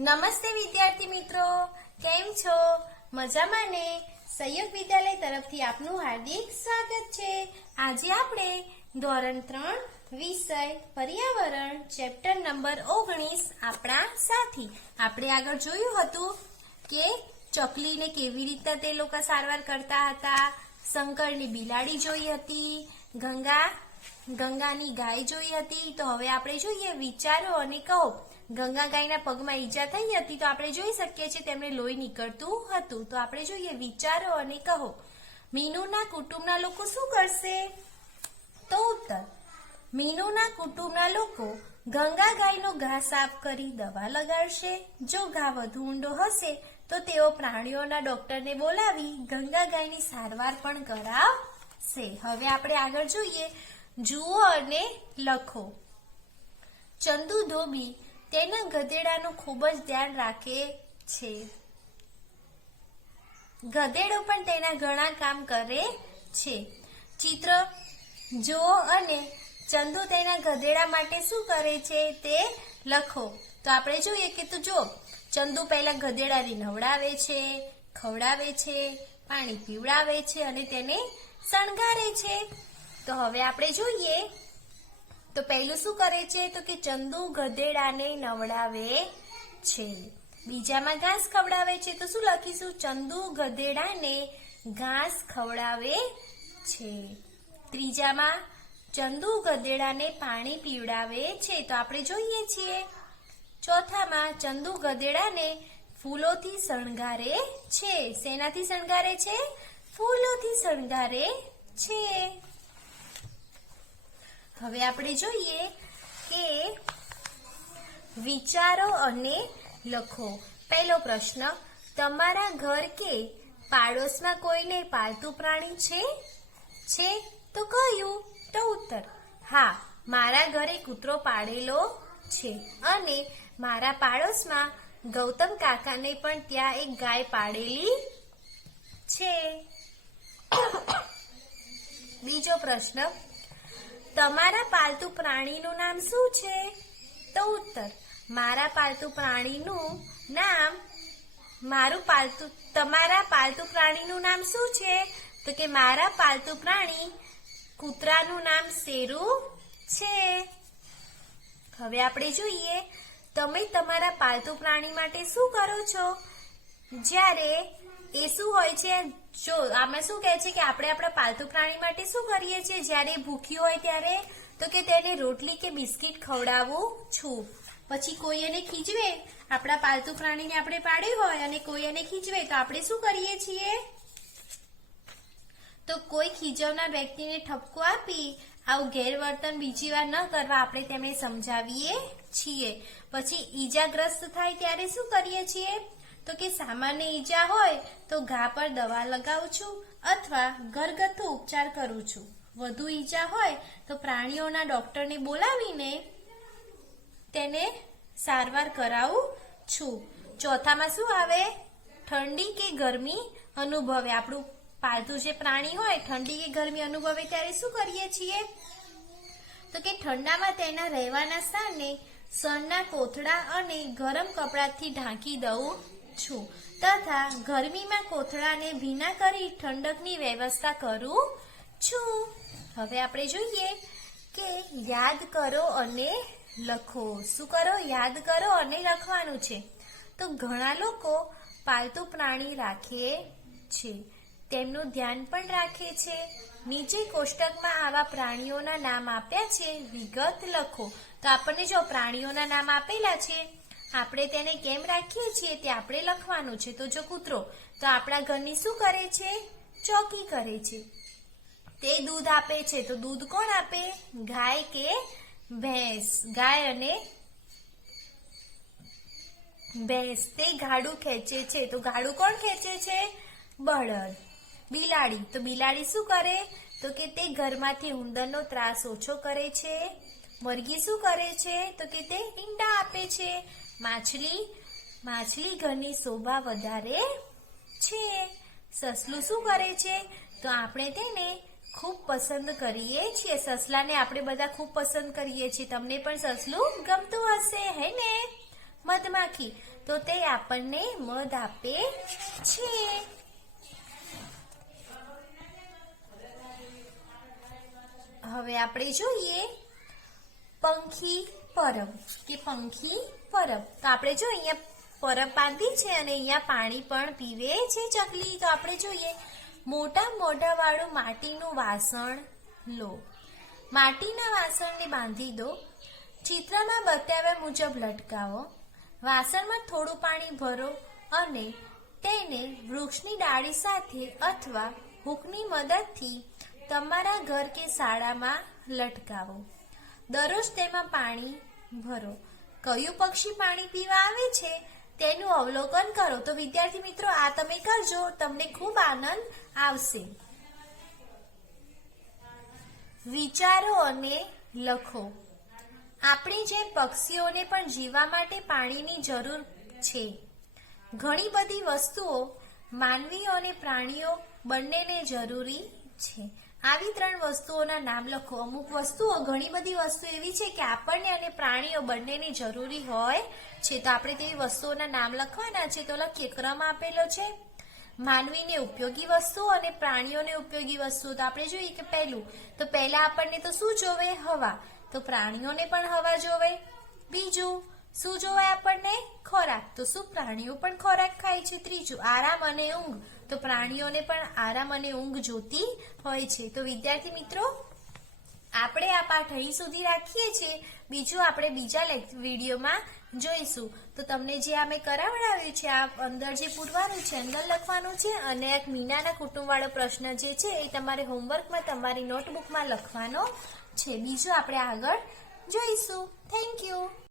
નમસ્તે વિદ્યાર્થી મિત્રો, કેમ છો? મજામાં ને? સહયોગ વિદ્યાલય તરફથી આપનું હાર્દિક સ્વાગત છે. આજે આપણે ધોરણ 3 વિષય પર્યાવરણ ચેપ્ટર નંબર 19 આપણા સાથી. આપણે આગળ જોયું હતું કે ચકલીને કેવી રીતે તે લોકો સારવાર કરતા હતા, શંકરની બિલાડી જોઈ હતી, ગંગાની ગાય જોઈ હતી. તો હવે આપણે જોઈએ વિચારો અને કહો. ગંગા ગાયના પગમાં ઈજા થઈ હતી તો આપણે જોઈ શકીએ છીએ તેમને લોહી નીકળતું હતું. તો આપણે જોઈએ વિચારો અને કહો. મીનુના કુટુંબના લોકો શું કરશે? તો ઉત્તર, મીનુના કુટુંબના લોકો ગંગા ગાયનો ઘા સાફ કરી દવા લગાડશે. જો ઘા વધુ ઊંડો હશે તો તેઓ પ્રાણીઓના ડોક્ટરને બોલાવી ગંગા ગાયની સારવાર પણ કરાવશે. હવે આપણે આગળ જોઈએ. જુઓ અને લખો. ચંદુ ધોબી તેના ગધેડાનું ખૂબ જ ધ્યાન રાખે છે. ગધેડો પણ તેના ઘણા કામ કરે છે. ચિત્ર જુઓ અને ચંદુ તેના ગધેડા માટે શું કરે છે તે લખો. તો આપણે જોઈએ કે તો જો ચંદુ પહેલા ગધેડાને નવડાવે છે, ખવડાવે છે, પાણી પીવડાવે છે અને તેને શણગારે છે. તો હવે આપણે જોઈએ તો પહેલું શું કરે છે તો કે ચંદુ ગધેડાને નવડાવે છે. બીજામાં ઘાસ ખવડાવે છે તો શું લખીશું? ચંદુ ગધેડાને ઘાસ ખવડાવે છે. ત્રીજામાં ચંદુ ગધેડાને પાણી પીવડાવે છે. તો આપણે જોઈએ છીએ. ચોથામાં ચંદુ ગધેડાને ફૂલોથી શણગારે છે. શેનાથી શણગારે છે? ફૂલોથી શણગારે છે. હવે આપણે જોઈએ કે વિચારો અને લખો. પહેલો પ્રશ્ન, તમારા ઘર કે પાડોશમાં કોઈને પાલતુ પ્રાણી છે? તો કયું? તો ઉત્તર, હા, મારા ઘરે કૂતરો પાડેલો છે અને મારા પાડોશમાં ગૌતમ કાકાને પણ ત્યાં એક ગાય પાડેલી છે. બીજો પ્રશ્ન, તમારા પાલતુ પ્રાણીનું નામ શું છે? તો ઉત્તર, મારા પાલતુ પ્રાણીનું નામ તમારા પાલતુ પ્રાણીનું નામ શું છે? તો કે મારા પાલતુ પ્રાણી કૂતરાનું નામ શેરુ છે. હવે આપણે જોઈએ તમે તમારા પાલતુ પ્રાણી માટે શું કરો છો? જ્યારે એ શું હોય છે, જો આમાં શું કહે છે કે આપણે આપણા પાલતુ પ્રાણી માટે શું કરીએ છીએ જ્યારે ભૂખ્યું હોય ત્યારે? તો કે તેને રોટલી કે બિસ્કિટ ખવડાવું છું. પછી કોઈ એને ખીજવે, આપણા પાલતુ પ્રાણીને આપણે પાડ્યું હોય અને કોઈ એને ખીજવે તો આપણે શું કરીએ છીએ? તો કોઈ ખીજવનાર વ્યક્તિને ઠપકો આપી આવું ગેરવર્તન બીજી વાર ન કરવા આપણે તેમને સમજાવીએ છીએ. પછી ઈજાગ્રસ્ત થાય ત્યારે શું કરીએ છીએ? તો કે સામાન્ય ઈજા હોય તો ઘા પર દવા લગાવું છું અથવા ઘરગથ્થુ ઉપચાર કરું છું. વધુ ઈજા હોય તો પ્રાણીઓના ડોક્ટરને બોલાવીને તેને સારવાર કરાવું છું. ચોથામાં શું આવે? ઠંડી કે ગરમી અનુભવે. આપણું પાલતુ જે પ્રાણી હોય ઠંડી કે ગરમી અનુભવે ત્યારે શું કરીએ છીએ? તો કે ઠંડામાં તેના રહેવાના સ્થાને સણના કોથળા અને ગરમ કપડાથી ઢાંકી દઉં છું તથા ગરમીમાં કોથળાને ભીના કરી ઠંડકની વ્યવસ્થા કરું છું. હવે આપણે જોઈએ કે યાદ કરો અને લખો. શું કરો? યાદ કરો અને લખવાનું છે. તો ઘણા લોકો પાલતુ પ્રાણી રાખે છે, તેમનું ધ્યાન પણ રાખે છે. નીચે કોષ્ટકમાં આવા પ્રાણીઓના નામ આપ્યા છે, વિગત લખો. તો આપણને જો પ્રાણીઓના નામ આપેલા છે, આપણે તેને કેમ રાખીએ છીએ તે આપણે લખવાનું છે. તો જો કૂતરો, તો આપણા ઘરની શું કરે છે? ચોકી કરે છે. તે દૂધ આપે છે, તો દૂધ કોણ આપે? ગાય કે ભેંસ? ગાય અને ભેંસ. તે ગાડું ખેંચે છે, તો ગાડું કોણ ખેંચે છે? બળદ. બિલાડી, તો બિલાડી શું કરે? તો કે તે ઘરમાંથી ઉંદરનો ત્રાસ ઓછો કરે છે. મરઘી શું કરે છે? તો કે તે ઈંડા આપે છે. માછલી ઘરની શોભા વધારે છે. સસલું શું કરે છે? તો આપણે તેને ખૂબ પસંદ કરીએ છીએ. સસલાને આપણે બધા ખૂબ પસંદ કરીએ છીએ. તમને પણ સસલું ગમતું હશે, હે ને? મધમાખી, તો તો તે આપણને મધ આપે છે. હવે આપણે જોઈએ પંખી પરબ કે પંખી પરબ. તો આપણે જો અહીંયા પરબ બાંધી છે અને અહીંયા પાણી પણ પીવે છે ચકલી. તો આપણે જોઈએ મોટા મોઢા વાળું માટીનું વાસણ લો. માટીના વાસણને બાંધી દો. ચિત્રમાં બતાવ્યા મુજબ લટકાવો. વાસણમાં થોડું પાણી ભરો અને તેને વૃક્ષની ડાળી સાથે અથવા હૂકની મદદથી તમારા ઘર કે શાળામાં લટકાવો. દરરોજ તેમાં પાણી ભરો. કયું પક્ષી પાણી પીવા આવે છે તેનું અવલોકન કરો. તો વિદ્યાર્થી મિત્રો, આ તમે કરજો, તમને ખૂબ આનંદ આવશે. વિચારો અને લખો. આપણી જેમ પક્ષીઓને પણ જીવવા માટે પાણીની જરૂર છે. ઘણી બધી વસ્તુઓ માનવીઓ અને પ્રાણીઓ બંનેને જરૂરી છે. આવી 3 વસ્તુઓના નામ લખો. અમુક વસ્તુઓ, ઘણી બધી વસ્તુ એવી છે કે આપણને અને પ્રાણીઓ બંનેની જરૂરી હોય છે. તો આપણે તેવી વસ્તુઓના નામ લખવાના છે. તો લખીએ. ક્રમ આપેલો છે. માનવીને ઉપયોગી વસ્તુઓ અને પ્રાણીઓને ઉપયોગી વસ્તુઓ. તો આપણે જોઈએ કે પહેલા આપણને તો શું જોવે? હવા. તો પ્રાણીઓને પણ હવા જોવે. બીજું શું જોવે આપણને? ખોરાક. તો શું પ્રાણીઓ પણ ખોરાક ખાય છે? ત્રીજું આરામ અને ઊંઘ. તો પ્રાણીઓને પણ આરામ અને ઊંઘ જોતી હોય છે. તો વિદ્યાર્થી મિત્રો, આપણે આ પાઠ અહીં સુધી રાખીએ છીએ. બીજું આપણે બીજા વિડીયોમાં જોઈશું. તો તમને જે અમે કરાવડાવ્યું છે, આ અંદર જે પૂરવાનું છે, અંદર લખવાનું છે અને એક મીનાના કુટુંબવાળો પ્રશ્ન જે છે એ તમારે હોમવર્કમાં તમારી નોટબુકમાં લખવાનો છે. બીજું આપણે આગળ જોઈશું. Thank you.